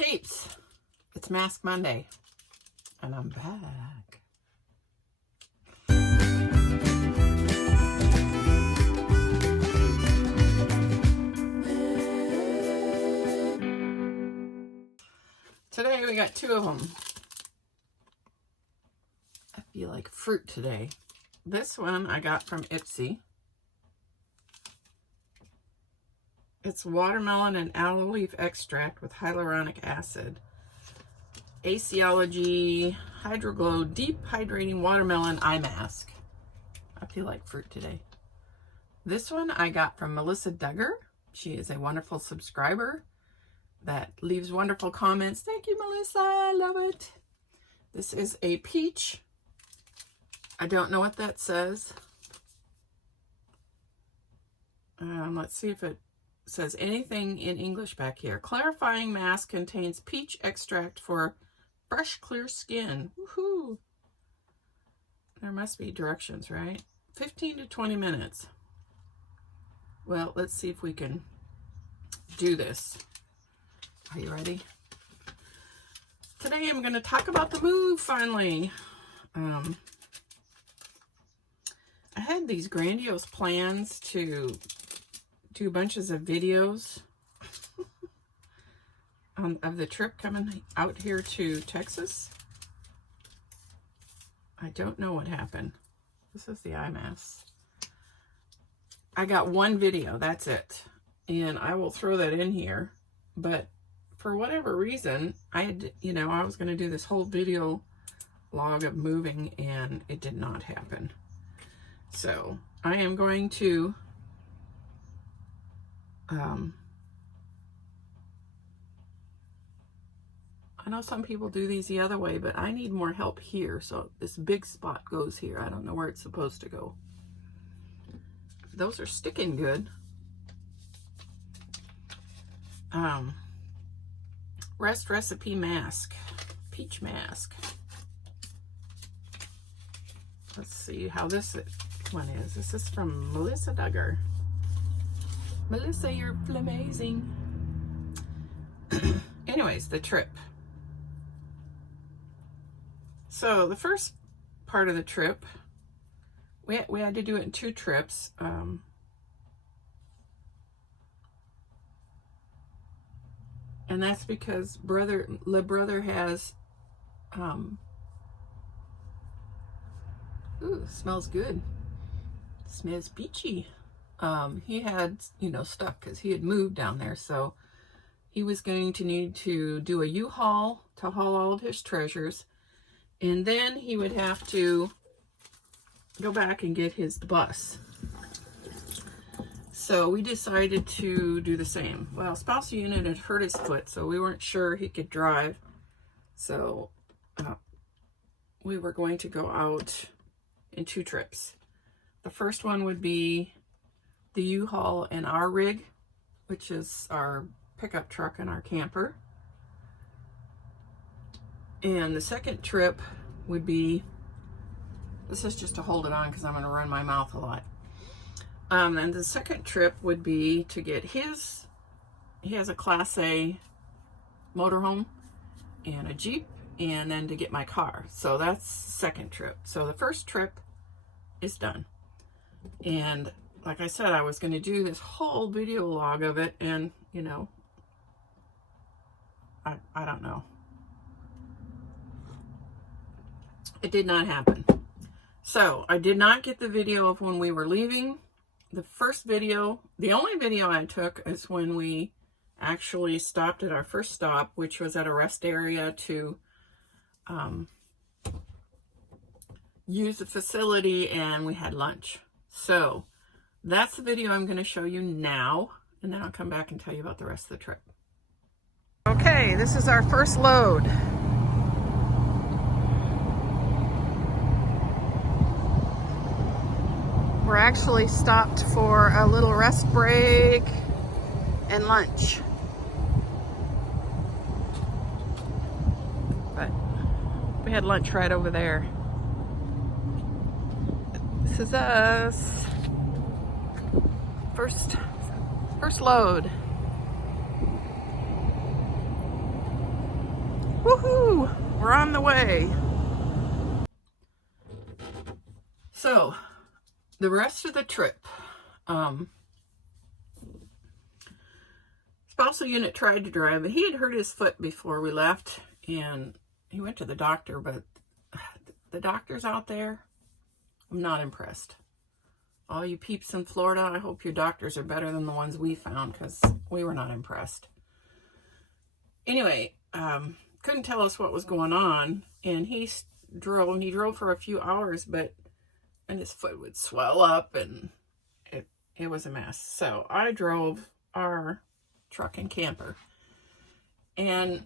Peeps, it's Mask Monday, and I'm back. Today we got two of them. I feel like fruit today. This one I got from Ipsy. It's watermelon and aloe leaf extract with hyaluronic acid. Aciology Hydroglow Deep Hydrating Watermelon Eye Mask. I feel like fruit today. This one I got from Melissa Duggar. She is a wonderful subscriber that leaves wonderful comments. Thank you, Melissa. I love it. This is a peach. I don't know what that says. Let's see if it says anything in English back here. Clarifying mask contains peach extract for fresh, clear skin. Woohoo! There must be directions, right? 15 to 20 minutes. Well, let's see if we can do this. Are you ready? Today I'm going to talk about the move, finally. I had these grandiose plans to do bunches of videos of the trip coming out here to Texas. I don't know what happened. This is the eye mask. I got one video, that's it. And I will throw that in here. But for whatever reason, I had, I was going to do this whole video log of moving, and it did not happen. So I am going to I know some people do these the other way, but I need more help here. So this big spot goes here. I don't know where it's supposed to go. Those are sticking good. Rest Recipe Mask. Peach mask. Let's see how this one is. This is from Melissa Duggar. Melissa, you're flamazing. Anyways, the trip. So the first part of the trip, we had to do it in two trips. And that's because Le Brother has, ooh, smells good. Smells peachy. He had, stuff because he had moved down there. So he was going to need to do a U-Haul to haul all of his treasures. And then he would have to go back and get his bus. So we decided to do the same. Well, spousal unit had hurt his foot, so we weren't sure he could drive. So we were going to go out in two trips. The first one would be the U-Haul and our rig, which is our pickup truck and our camper. And the second trip would be, this is just to hold it on because I'm going to run my mouth a lot. And the second trip would be to get he has a Class A motorhome and a Jeep, and then to get my car. So that's the second trip. So the first trip is done. And like I said, I was going to do this whole video log of it, and, I don't know. It did not happen. So I did not get the video of when we were leaving. The first video, the only video I took is when we actually stopped at our first stop, which was at a rest area to use the facility, and we had lunch. So that's the video I'm going to show you now, and then I'll come back and tell you about the rest of the trip. Okay, this is our first load. We're actually stopped for a little rest break and lunch. But we had lunch right over there. This is us. First load. Woohoo! We're on the way. So, the rest of the trip, spousal unit tried to drive, but he had hurt his foot before we left, and he went to the doctor, but the doctors out there, I'm not impressed. All you peeps in Florida, I hope your doctors are better than the ones we found, because we were not impressed. Anyway, couldn't tell us what was going on, and he drove for a few hours, and his foot would swell up, and it was a mess. So I drove our truck and camper, and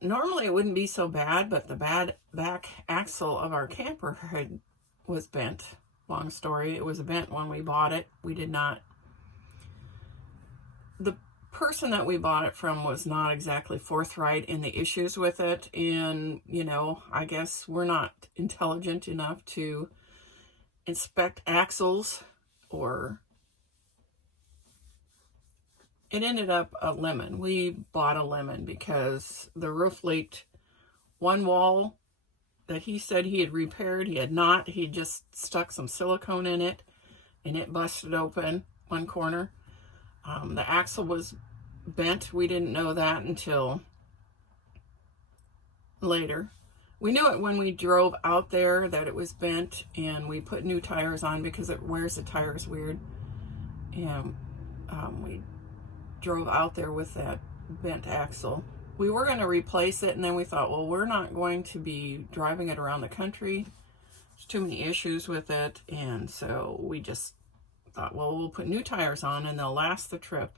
normally it wouldn't be so bad, but the back axle of our camper was bent. Long story, it was bent when we bought it. The person that we bought it from was not exactly forthright in the issues with it, and I guess we're not intelligent enough to inspect axles, or it ended up a lemon. We bought a lemon because the roof leaked. One wall that he said he had repaired, he had not. He just stuck some silicone in it, and it busted open one corner. The axle was bent. We didn't know that until later. We knew it when we drove out there that it was bent, and we put new tires on because it wears the tires weird. And we drove out there with that bent axle. We were going to replace it, and then we thought, well, we're not going to be driving it around the country. There's too many issues with it, and so we just thought, well, we'll put new tires on, and they'll last the trip.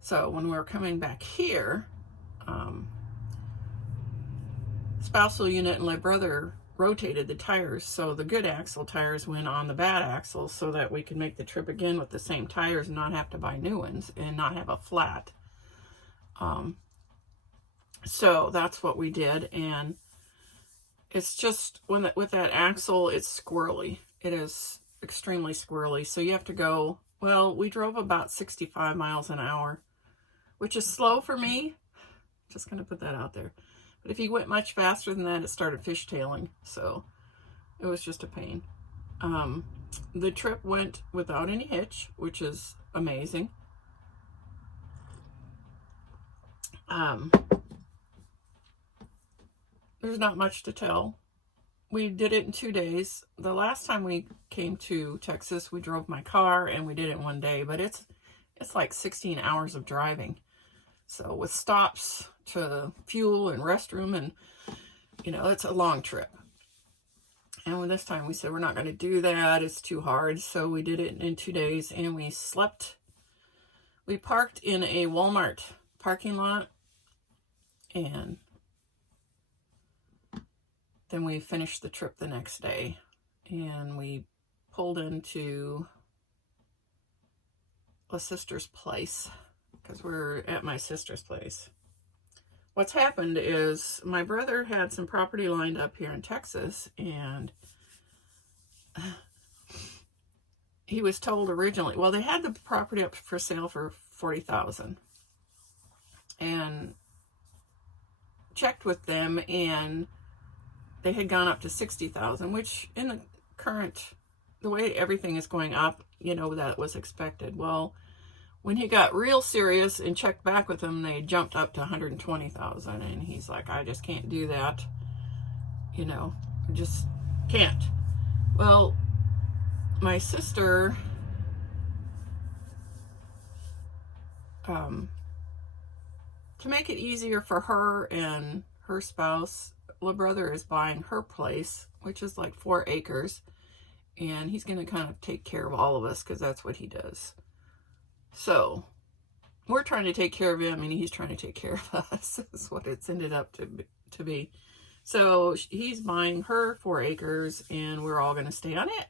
So when we were coming back here, spousal unit and my brother rotated the tires, so the good axle tires went on the bad axle so that we could make the trip again with the same tires and not have to buy new ones and not have a flat. So that's what we did, and it's just with that axle, it's squirrely. It is extremely squirrely, so you have to go, well, we drove about 65 miles an hour, which is slow for me. Just gonna put that out there. But if you went much faster than that, it started fishtailing, so it was just a pain. The trip went without any hitch, which is amazing. There's not much to tell. We did it in 2 days. The last time we came to Texas, we drove my car, and we did it one day, but it's like 16 hours of driving. So with stops to fuel and restroom, and it's a long trip. And this time we said we're not going to do that. It's too hard. So we did it in 2 days, and we slept. We parked in a Walmart parking lot, and then we finished the trip the next day, and we pulled into a sister's place because we're at my sister's place. What's happened is my brother had some property lined up here in Texas, and he was told originally, well, they had the property up for sale for $40,000, and checked with them, and they had gone up to $60,000, which in the way everything is going up, that was expected. Well, when he got real serious and checked back with them, they jumped up to $120,000, and he's like, I just can't do that. Just can't. Well, my sister, to make it easier for her and her spouse, my brother is buying her place, which is like 4 acres, and he's going to kind of take care of all of us because that's what he does. So we're trying to take care of him, and he's trying to take care of us. That's what it's ended up to be. So he's buying her 4 acres, and we're all going to stay on it.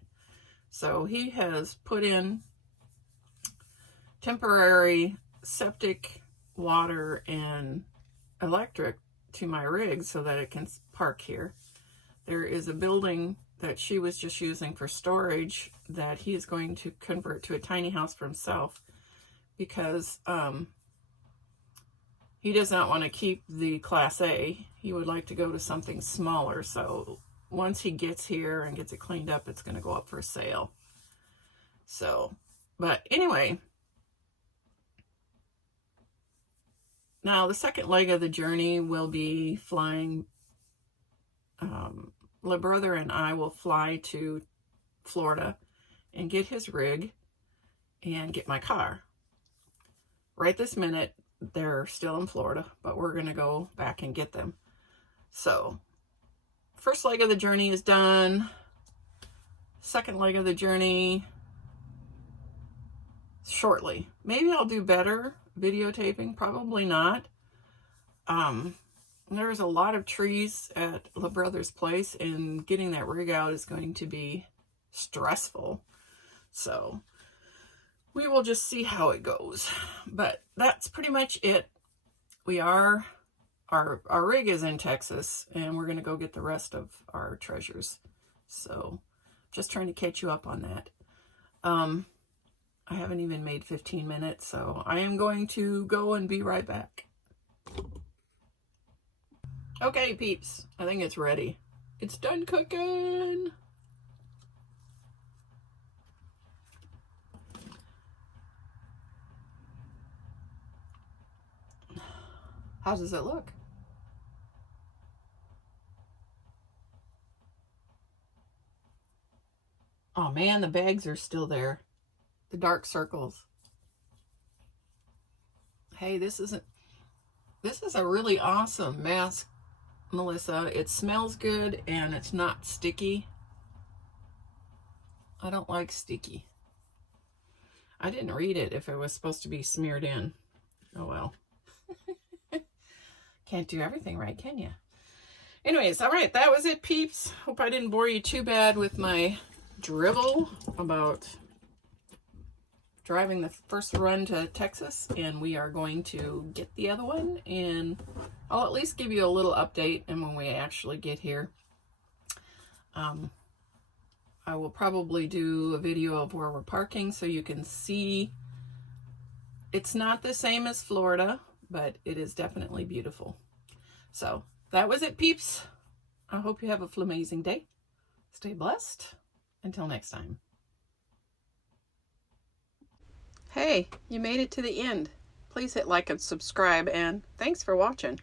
So he has put in temporary septic, water, and electric to my rig so that it can park here. There is a building that she was just using for storage that he is going to convert to a tiny house for himself, because he does not want to keep the Class A. He would like to go to something smaller. So once he gets here and gets it cleaned up, it's going to go up for sale. So, but anyway, now the second leg of the journey will be flying. My brother and I will fly to Florida and get his rig and get my car. Right this minute, they're still in Florida, but we're going to go back and get them. So, first leg of the journey is done. Second leg of the journey shortly. Maybe I'll do better videotaping, probably not. There's a lot of trees at La Brother's place, and getting that rig out is going to be stressful. So we will just see how it goes. But that's pretty much it. Our rig is in Texas, and we're going to go get the rest of our treasures. So just trying to catch you up on that. I haven't even made 15 minutes, so I am going to go and be right back. Okay, peeps, I think it's ready. It's done cooking. How does it look? Oh man, the bags are still there. The dark circles. Hey, this is a really awesome mask, Melissa. It smells good and it's not sticky. I don't like sticky. I didn't read it if it was supposed to be smeared in. Oh well. Can't do everything right, can you? Anyways, all right, that was it, peeps. Hope I didn't bore you too bad with my drivel about driving the first run to Texas, and we are going to get the other one, and I'll at least give you a little update and when we actually get here. I will probably do a video of where we're parking so you can see. It's not the same as Florida, but it is definitely beautiful. So that was it, peeps. I hope you have a flamazing day. Stay blessed. Until next time. Hey, you made it to the end. Please hit like and subscribe, and thanks for watching.